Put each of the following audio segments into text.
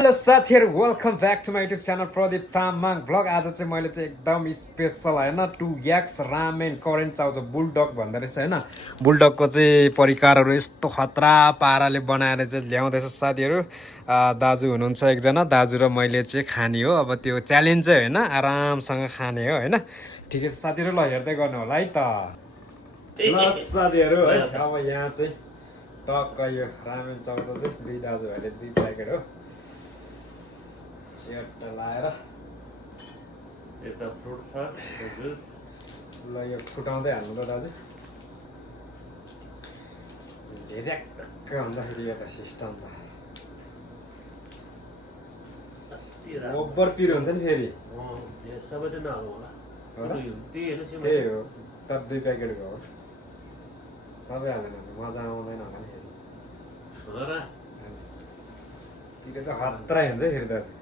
Hello साथीहरु welcome back to my YouTube channel Pradeep Tamang blog. आज चाहिँ मैले चाहिँ एकदम स्पेसल हैन 2x रामेन करेन्ट चाउच बुलडग भन्दो रहेछ हैन। बुलडगको चाहिँ परिकारहरू यस्तो खतरा पाराले बनाएर चाहिँ ल्याउँदैछ साथीहरु। दाजु हुनुहुन्छ एकजना, दाजु र मैले चाहिँ खाने हो। अब त्यो च्यालेन्ज चाहिँ हैन, आरामसँग खाने हो हैन। ठिकै छ साथीहरु, ल हेर्दै गर्नु होला है त। ल साथीहरु है, अब यहाँ चाहिँ टक्क यो रामेन चाउच चाहिँ दुई दाजुहरूले 2 प्याकेट हो सेट लाएर यता फ्रुट छ जुस। ल यो फुटाउँदै हाल्नु त दाजु। ढेर्याक्क भन्दाखेरि यो त सिस्टम त ओभर पिरो हुन्छ नि फेरि। सबै त नहाल्नु होला, त्यही हो तर 2 प्याकेटको हो, सबै हालेन भने मजा आउँदैन होला नि फेरि। पिरो चाहिँ खतरा हुन्छ फेरि दाजु।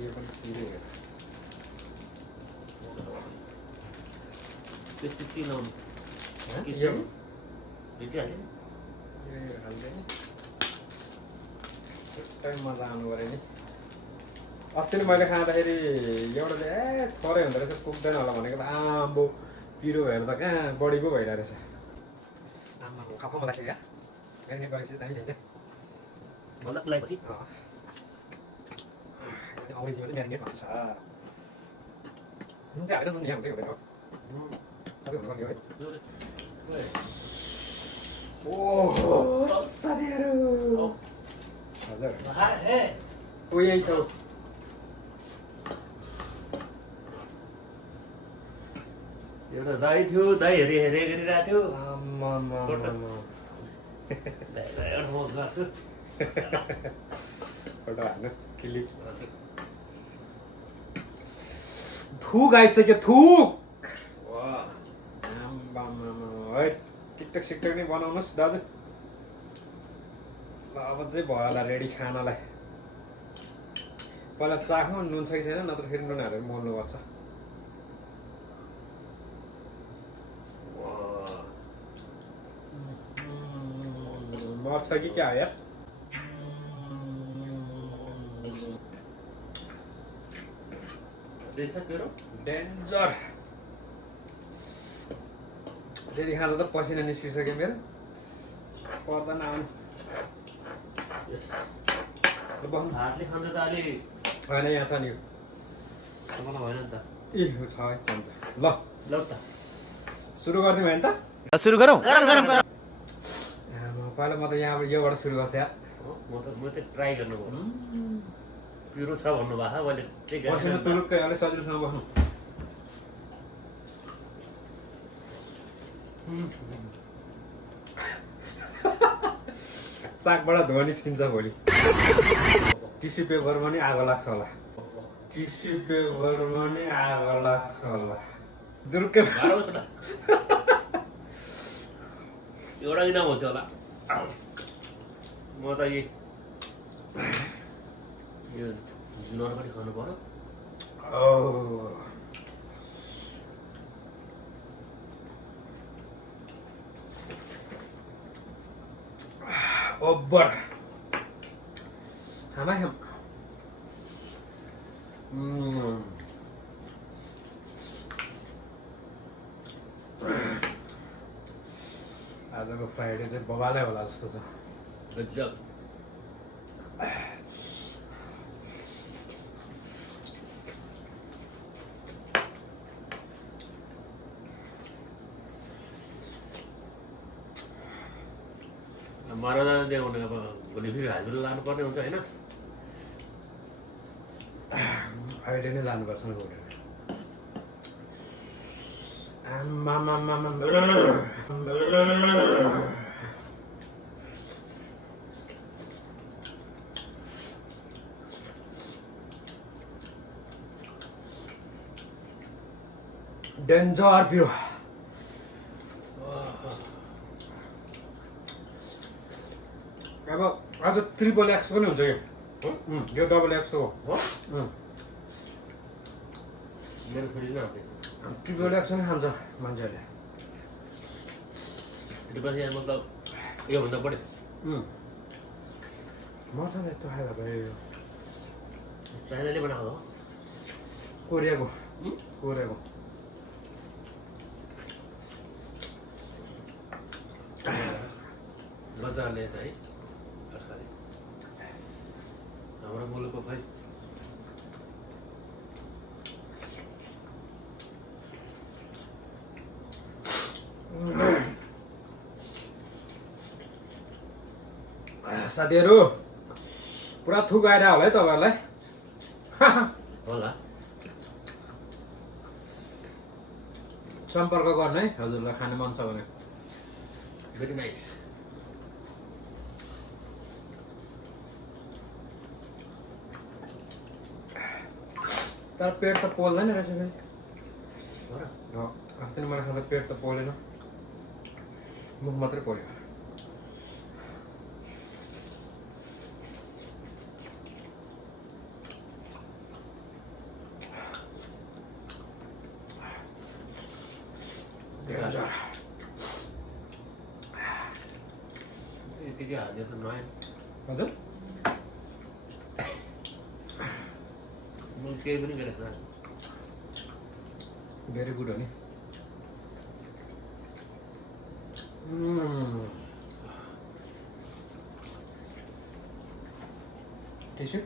यो पनि पिरो हो, त्यस्तो के लाउनु यो भेटिहाल्यो यो हाल्दैन छुट्टै मजा आउनु पऱ्यो नि। अस्ति नै मैले खाँदाखेरि एउटा चाहिँ थोरै हुँदो रहेछ, पुग्दैन होला भनेको त आम्बो पिरो भएर त कहाँ बढी पो भइरहेको रहेछ। आम्माको खाएको मलाई क्या म्यारिनेट गरेपछि दामी खान्छ। भन्दा खुलाएपछि अङ्ग्रेजीमा चाहिँ म्यारिनेट भन्छ। नुन चाहिँ हालेर नुन यहाँ हुन्छ कि हुँदैन सबै हुनुपर्ने हो है। ओहो साथीहरु हजुर ओ यही छ। एउटा दाई थियो, दाई हेरे हेरे गरिरहेको थियो। आम्मामा फोटो हान्नुहोस् क्लिक। थुक आइसक्यो थुक। है टिकटक सिकटक नै बनाउनुहोस् दाजु। ल अब चाहिँ भयो होला रेडी खानालाई। पहिला चाखौँ नुन छ कि छैन, नत्र फेरि नुन हालेर मोल्नुपर्छ। मर्छ कि क्या हो यार। डेन्जर त्यति खाँदा त पसिना निस्किसक्यो मेरो, पर्दैन आउनु। हातले खाँदा त अलि होइन यहाँ छ नि यो मलाई भएन नि त। ए छ है चम्चा। ल ल त सुरु गर्ने भयो नि त। सुरु गरौँ। पहिला म त यहाँ योबाट सुरु गर्छु यार। म चाहिँ ट्राई गर्नु भयो। पिरो छ भन्नुभएको मैले चाहिँ बस्नु तुरुक्कै अलिक सजिलोसँग बस्नु। चाकबाट धुवा निस्किन्छ भोलि। टिस्यु पेपरमा नि आगो लाग्छ होला, टिस्यु पेपरमा नि आगो लाग्छ होला जुरुक्कै। एउटा किन हुन्थ्यो होला। म त यो जुनर पनि खानु पर्यो। ओभर हामा खाम। आजको फ्राइडे चाहिँ बबालै होला जस्तो छ। गजब। मारा जाँदै आउने अब भोलि फेरि हाजिरा लानुपर्ने हुन्छ होइन। अहिले नै लानुपर्छ नि भोलि। डेन्जर पिरो। अब आज ट्रिपल एक्स पनि हुन्छ यो डबल एक्स हो। मेरो छोरी न ट्रिपल एक्स नै खान्छ मान्छेहरूले। त्रिपाठी मतलब योभन्दा बढी मजाले यस्तो खाएर भयो चाइनाले बनाएको हो कोरियाको हुँ? कोरियाको मजाले है आजकल हाम्रो मुलुकको खै साथीहरू पुरा थुक आइरहेको होला है तपाईँहरूलाई होला सम्पर्क गर्नु है हजुरलाई खाने मन छ भने भेरी नाइस तर पेट त पोल्दैन रहेछ फेरि हो र अस्ति मैले खाँदा पेट त पोलेन मुख मात्रै पोल्यो यतिकै हाल्यो त नयाँ हजुर मैले केही पनि गरेको छैन भेरी गुड हो नि टिस्यु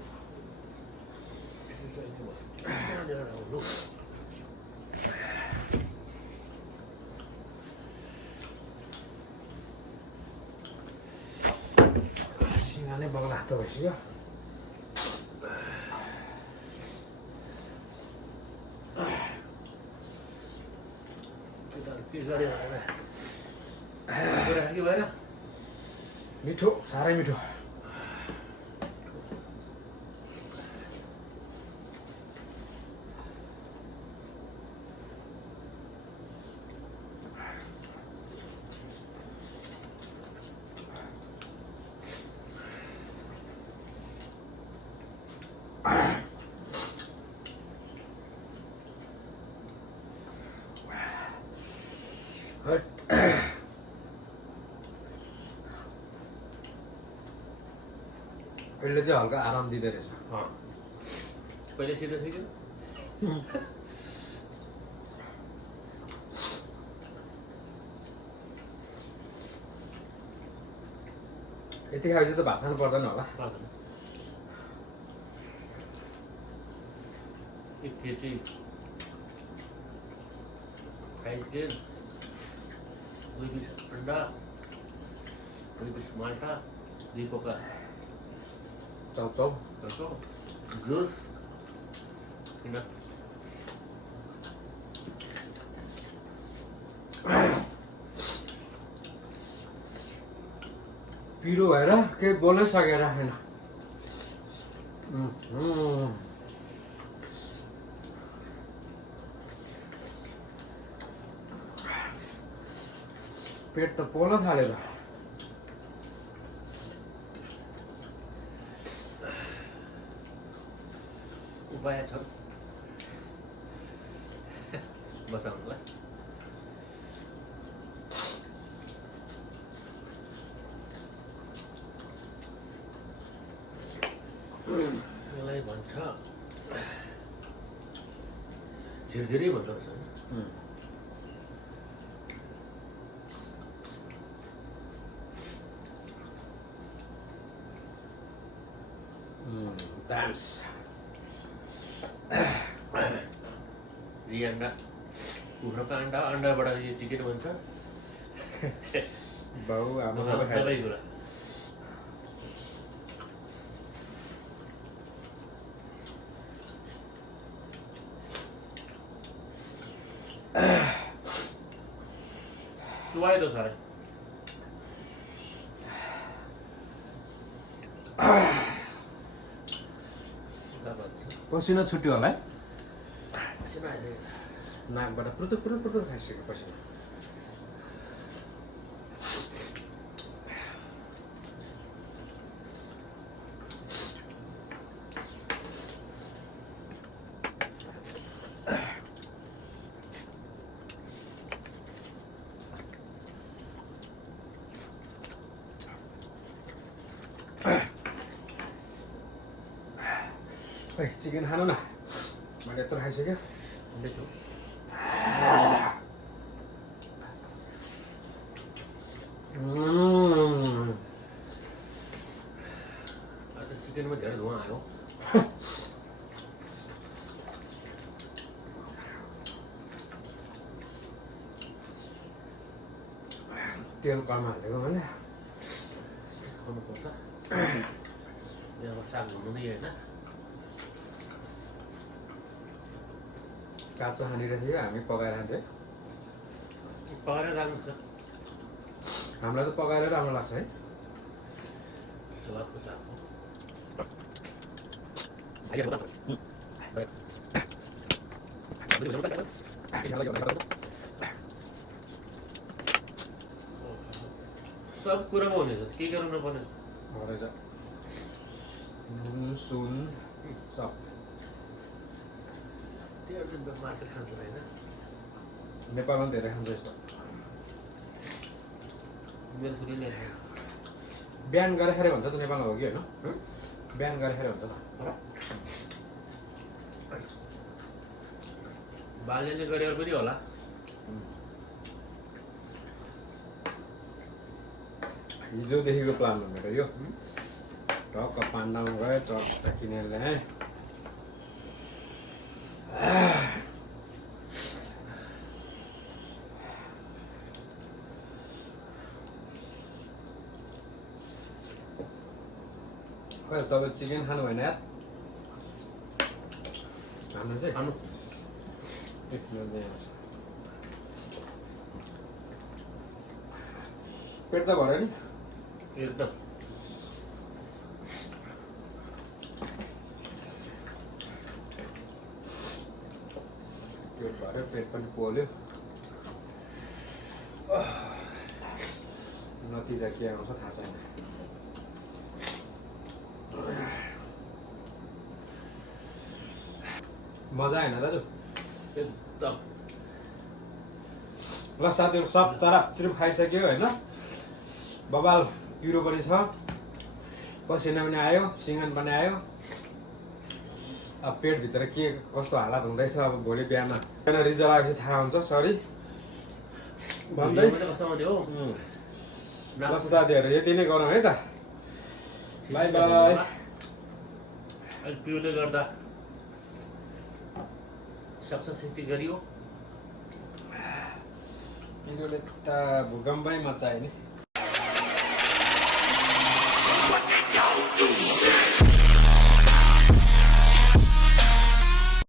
सिंगाले बगला हात भइसक्यो के गऱ्यो भनेर कुरा कि भएर मिठो साह्रै मिठो यसले चाहिँ हल्का आराम दिँदो रहेछ पहिले सिधै थियो यति खाएपछि त भात खानु पर्दैन होला एक केजी फ्राइज दुई पिस अन्डा दुई पिस माल्टा दुई पोका चाउचाउ जुस किन पिरो भएर केही बोल्नै सकेर छैन पेट त पोल्न थाल्यो त उपाय छ बचाउनुलाई यसलाई भन्छ झिरझिरी भन्दो रहेछ होइन Thanks. यी अन्डा कुखुराको अन्डा अन्डाबाट यो चिकन भन्छ बाउ आमा सबै कुरा सुहाइलो छ अरे पसिना छुट्यो होला है किन आइसकेको छ नाकबाट पुरुत पुरुत पुरुत खाइसक्यो पसिना खै चिकन खानु न मैले यत्रो खाइसक्यो हुँदैछु आज चिकनमा धेरै धुवा आयो तेल कम हालेको भने खानुपर्छ यहाँ साग हुनु नै होइन काँचो खाने रहेछ यो हामी पकाएर खान्थ्यो पकाएर राख्नुहुन्छ हामीलाई त पकाएर राम्रो लाग्छ है सलादको साग हो सब कुरामा हुनेछ के गर्नु नपर्ने रहेछ नुन सुन सब त्यो चाहिँ मार्केट खान्छ होइन नेपालमा पनि धेरै खान्छ यस्तो मेरो छोरीले बिहान गरेर खायो भन्छ त नेपालमा हो कि होइन बिहान गरेर खायो भन्छ त बाल्यले गरेर पनि होला हिजोदेखिको प्लान हो मेरो यो टक्क पान्डामा गयो टक्क किनेर ल्याएँ खै तपाईँ चिकन खानु भएन यार खानु चाहिँ खानु एक मिनट यहाँ आउँछ पेट त भऱ्यो नि एकदम पेट भऱ्यो पेट पनि पोल्यो नतिजा के आउँछ थाहा छैन मजा आएन दाजु एकदम ल साथीहरू सब चराप चिरुप खाइसक्यो होइन बबाल पिरो पनि छ पसिना पनि आयो सिँगन पनि आयो अब पेटभित्र के कस्तो हालत हुँदैछ अब भोलि बिहान रिजल्ट आएपछि थाहा हुन्छ सरी भन्दै ल साथीहरू यति नै गरौँ है त बाई बाई अहिले पिउले गर्दा सक्सेस गरियो यिनीहरूले त भूकम्पै मचायो नि